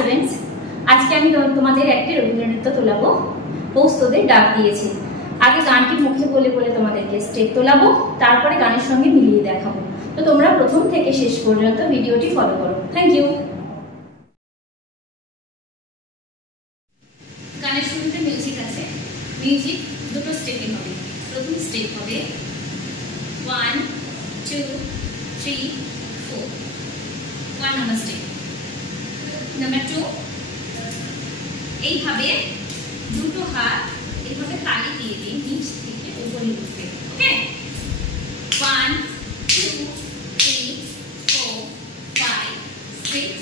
Students, আজকে আমি তোমাদের একটি রবীন্দ্রনৃত্য তোলাবো। পৌষ তোদের ডাক দিয়েছে। আগে গানটি মুখে বলে বলে তোমাদেরকে স্টেপ তোলাবো, তারপরে গানের সঙ্গে মিলিয়ে দেখাবো। তো তোমরা প্রথম থেকে শেষ পর্যন্ত ভিডিওটি ফলো করো। Thank you. গানের শুরুতে মিউজিক আছে। মিউজিক দুটো স্টেপে হবে। প্রথম স্টেপ হবে 1 2 3 4, 1 নাম্বার স্টেপ। নাম্বার 2, এইভাবে দুটো হাত এইভাবে তালি দিয়ে দিন, নিচ থেকে উপরে উঠবে। ওকে, 1 2 3 4 5 6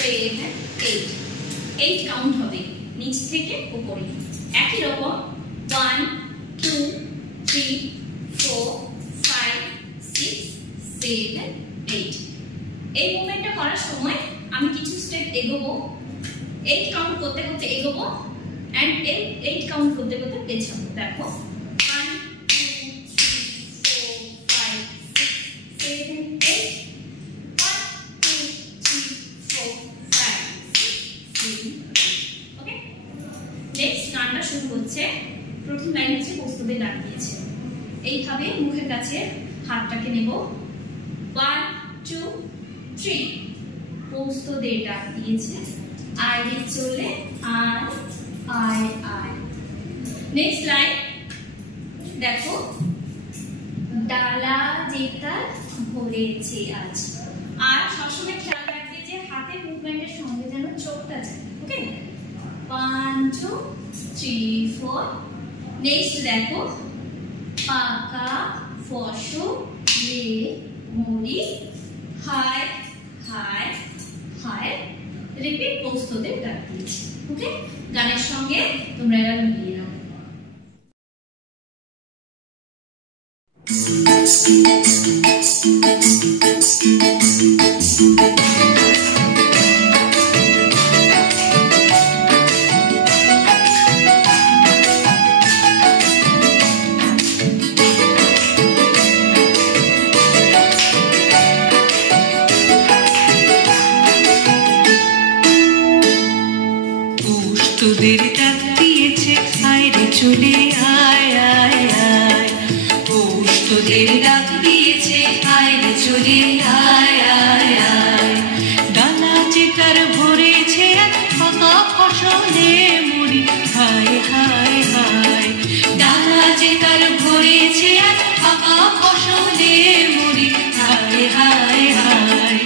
7 8, 8 কাউন্ট হবে নিচ থেকে উপরে। একই রকম 1 2 3 4 5 6 7 8। এই মুভমেন্টটা করার সময় আমি কিছু স্টেপ এগোবো, 8 কাউন্ট করতে করতে এগোবো, এন্ড 8 কাউন্ট করতে করতে পেছাবো। দেখো 1 2 3 4 5 6 7 8, 1 2 3 4 5 6 7 8। ওকে, নেক্সট গানটা শুরু হচ্ছে। প্রথম লাইন হচ্ছে প্রস্তুতি ডাক দিয়েছে। এইভাবে মুখের কাছে হাতটাকে নেব। 1 2 3, প্রস্তুতি ডাক দিয়েছে। আয় চলে আয় আয় আয়। নেক্সট লাইন দেখো, ডালা যেটা ভরেছে আজ। আর সবসময় খেয়াল রাখবে যে হাতের মুভমেন্টের সঙ্গে যেন চোখটা যায়। ওকে, 1 2 3 4। নেক্সট দেখো, পাকা ফসলে মরি হায় হায় হায়। রিপিট প্রস্তুতির ডাক দিয়েছে। ওকে, গানের সঙ্গে তোমরা এবার মিলিয়ে নাও। তোদের ডাক দিয়েছে আয় রে চলে আয় আয় আয়। পৌষ তোদের ডাক দিয়েছে আয় রে চলে আয় আয় আয়। ডালা যে তার ভরেছে ফাঁকা ফসলে মরি হায় হায় হায়। ডালা যে তার ভরেছে ফাঁকা ফসলে মরি হায় হায় হায়।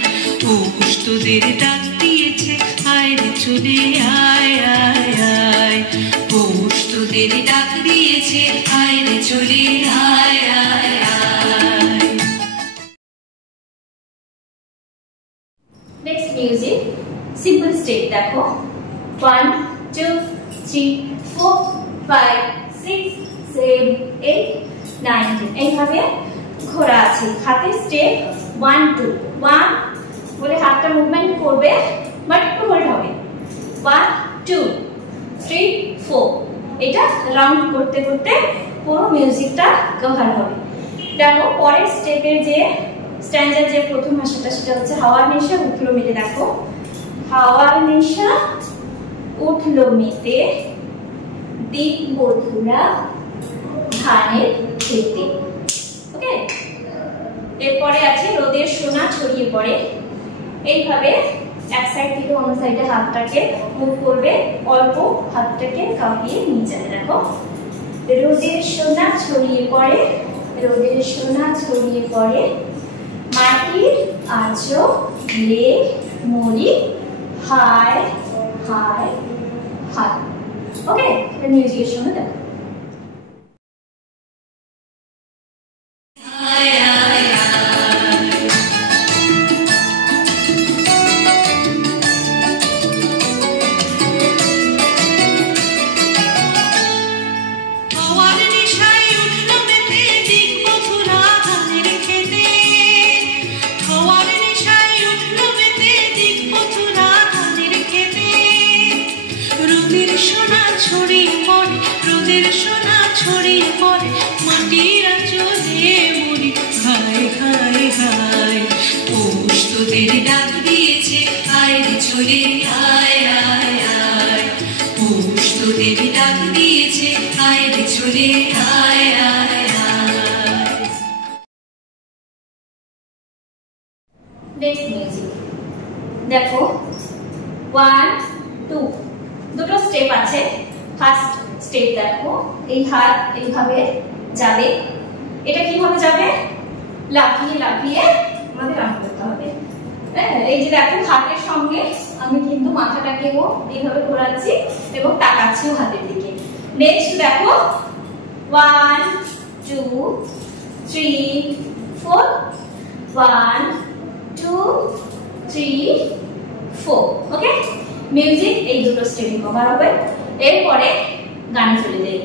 পৌষ তোদের ডাক দিয়েছে আয় রে চলে আয় আয় আয়। পৌষ তোদের ডাক দিয়েছে আয় রে চলে আয় আয় আয়। নেক্সট মিউজিক সিম্পল স্টেপ দেখো, 1 2 3 4 5 6 7 8 9 10। এইভাবে ঘোরা আছে। হাতের স্টেপ 1 2 1 বলে হাতটা মুভমেন্ট করবে, বাট একটু হোল্ড হবে। 1 2 3 4, এটা রাউন্ড করতে করতে পুরো মিউজিকটা কভার হবে। দেখো পরের স্টেপের যে স্ট্যান্ডার যে প্রথম ভাষাটা সেটা হচ্ছে হাওয়ার নেশা উঠলো মেতে। দেখো, হাওয়ার নেশা উঠলো মেতে দিক বধুরা ধানের খেতে। ওকে, এরপরে আছে রোদের সোনা ছড়িয়ে পড়ে। এইভাবে এক সাইড থেকে অন্য সাইডে হাতটাকে মুভ করবে, অল্প হাতটাকে কাঁপিয়ে নিয়ে যাবে। দেখো, রোদের সোনা ছড়িয়ে পড়ে, রোদের সোনা ছড়িয়ে পড়ে মাটির আঁচো লে মরি হায় হায় হায়। ওকে, এটা মিউজিকের সঙ্গে দেখো। ছড়িয়ে পড়ে রোদের সোনা ছড়িয়ে পড়ে মাটির আঁচলে মরি হায় হায় হায়। পৌষ তোদের ডাক দিয়েছে আয় রে চলে আয়। তোদের ডাক দিয়েছে আয় রে চলে আয় আয় আয়। নেক্সট মিউজিক দেখো 1 2 দুটো স্টেপ আছে। ফার্স্ট স্টেপ দেখো, এই হাত এইভাবে যাবে। এটা কিভাবে যাবে? লাফিয়ে লাফিয়ে আমাদের রান করতে হবে। হ্যাঁ, এই যে দেখো হাতের সঙ্গে আমি কিন্তু মাথাটাকেও এইভাবে ঘোরাচ্ছি এবং তাকাচ্ছিও হাতের দিকে। নেক্সট দেখো 1 2 3 4 1 2 3 4। ওকে, মিউজিক এই দুটো স্টেপ কভার হবে। এরপরে গানে চলে যাই।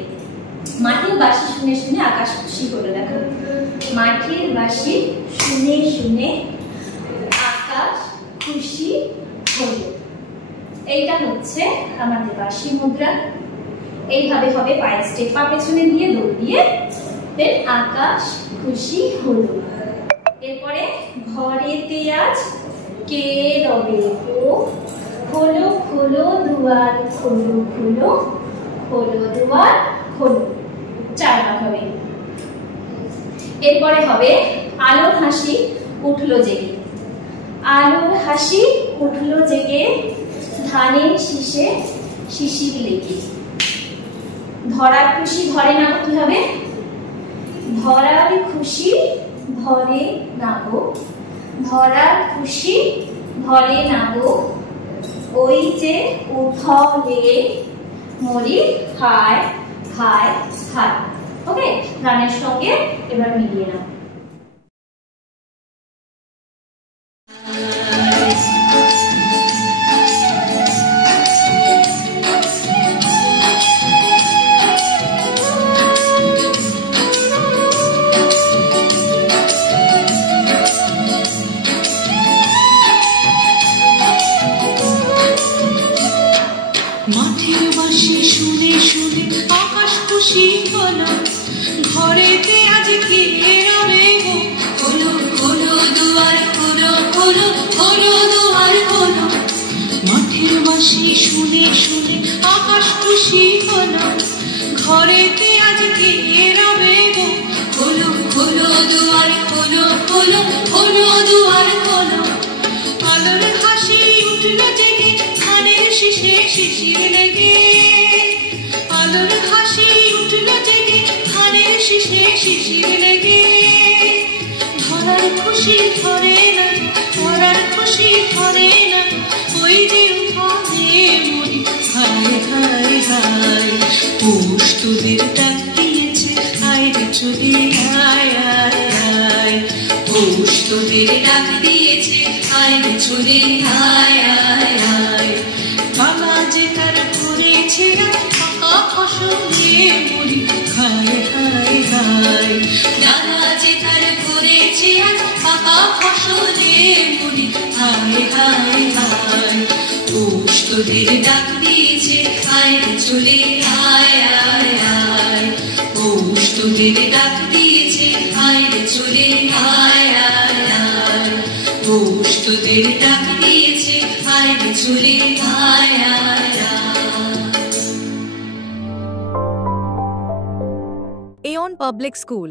মাটির বাঁশি শুনে শুনে আকাশ খুশি হলো। দেখো মাটির বাঁশি শুনে শুনে আকাশ খুশি হলো। এইটা হচ্ছে আমাদের বাঁশি মুদ্রা। এইভাবে হবে, পায়ের স্টেপ পা পেছনে দিয়ে দৌড় দিয়ে দেন আকাশ খুশি হলো। এরপরে ঘরেতে আজ কে রবে গো, খোলো খোলো দুয়ার খোলো খোলো, খোলো দুয়ার খোলো। চারবার হবে। এরপরে হবে আলোর হাসি উঠলো জেগে, আলোর হাসি উঠলো জেগে, ধানের শীষে শিশির লেগে। ধরার খুশি ধরে না, কি হবে? ধরার খুশি ধরে না গো, ধরার খুশি ধরে না গো, ওই যে উথলে মরি হায় হায় হায়। ওকে, গানের সঙ্গে এবার মিলিয়ে নাও। মাঠের বাঁশি শুনে শুনে আকাশ খুশি হলো, ঘরেতে আজ কে রবে গো, খোলো খোলো দুয়ার খোলো খোলো, খোলো দুয়ার খোলো। মাঠের বাঁশি শুনে শুনে আকাশ খুশি হলো, ঘরেতে আজ কে রবে গো, খোলো খোলো দুয়ার খোলো খোলো, খোলো দুয়ার খোলো। আলোর হাসি উঠলো জেগে, ধানের শীষে শিশির লেগে। আলোর হাসি উঠলো জেগে, ধানের শীষে শিশির লেগে। ধরার খুশি ধরে না, ধরার খুশি ধরে না, ওই যে উঠানে মরি হায় হায় হায়। পৌষ তোদের ডাক দিয়েছে আয় রে চলে আয় আয় আয়। পৌষ তোদের ডাক দিয়েছে আয় রে চলে আয় আয় আয়। বাবা যে তার করেছে পাকা ফসলে মরি হায় হায় হায়। দাদা যে তার করেছে পাকা ফসলে মরি হায় হায় হায়। পৌষ তোদের ডাক দিয়েছে আয় রে চলে আয় আয় আয়। পৌষ তোদের ডাক দিয়েছে আয় রে চলে আয় আয় আয়। পৌষ তোদের ডাক দিয়েছে আয় রে চলে আয় আয় আয়। Aeon Public School